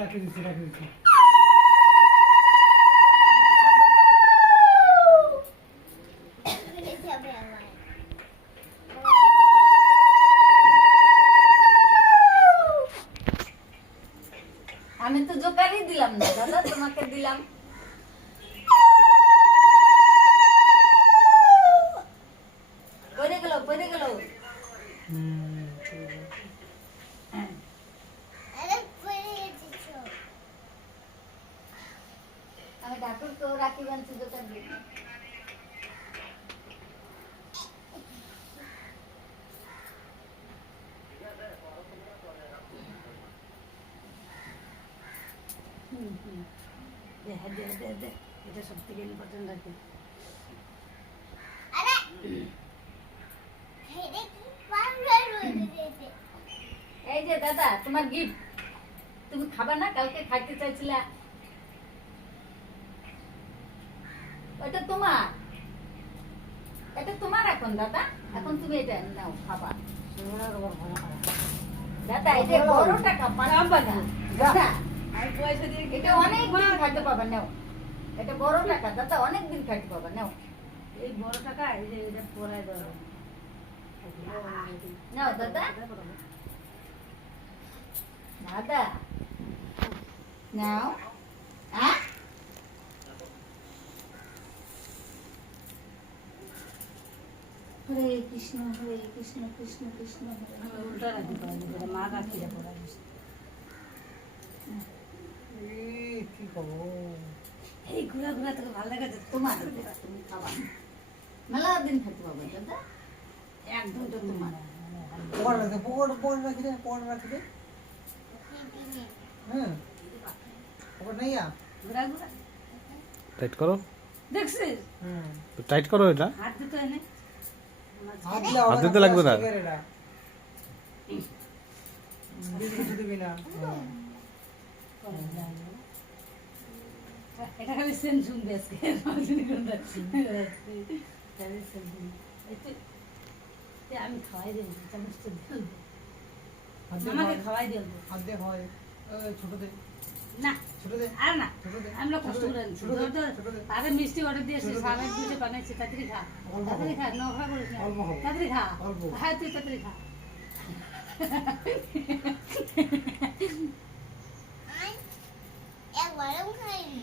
রাখি দিচ্ছি আমি তো জোকারই দিলাম না দাদা, তোমাকে দিলাম। পড়ে গেল আমি ঠাকুরকেও রাখি বানছি জোকার দিয়ে। দে এটা সব থেকে ইম্পর্টেন্ট রাখি। এই যে দাদা তোমার গিফট, তুমি খাবা না? কালকে খাইতে চাইছিলা, এটা তোমার, এটা তোমার এখন দাদা, এখন তুমি এটা নাও খাবা। দাদা এটা বড় টাকা পাবা না দাদা, আমি পয়সা দিয়ে এটা অনেক দিন খাইতে পাবা, নাও এটা বড় টাকা দাদা, অনেক দিন খাইতে পাবা, নাও এই বড় টাকা এই যে এটা পড়ায় দাও। নাও দাদা, দাদা নাও। হ্যাঁ হরে কৃষ্ণ কৃষ্ণ কৃষ্ণ হরে আমি উল্টা রাখি পড়াই এটা মা রাখিরা পড়াই দিছে। কি করবো এই ঘুরা তোকে ভালো লাগে তো? তোমার এটা তুমি খাবা, মেলা দিন খাইতে পাবা দাদা, একদম তো তোমার। পকড় রাখি দে হ্যাঁ পকড় नहीं आ ঘুরা টাইট করো, দেখছিস? তো টাইট করো এটা। হাত দিতে এনে হাত দিতে লাগবে না। দিবি না এটা খালি সেম শুনবে আজকে আমি খাওয়াই দেবো চামচটা দিয়ে আমাকে খাওয়াই দিয়ে হাত দিয়ে হয় ছোট দে না ছোট দে আর না ছোট দে আমরা কষ্ট করে আনছি আরে মিষ্টি অর্ডার দিয়েছি সারা দুটো বানাইছি তাড়াতাড়ি খা নখরা করিস না অল্প খাবো। তাড়াতাড়ি খা অল্প। হ্যাঁ তুই তাড়াতাড়ি খা গরম খাইনি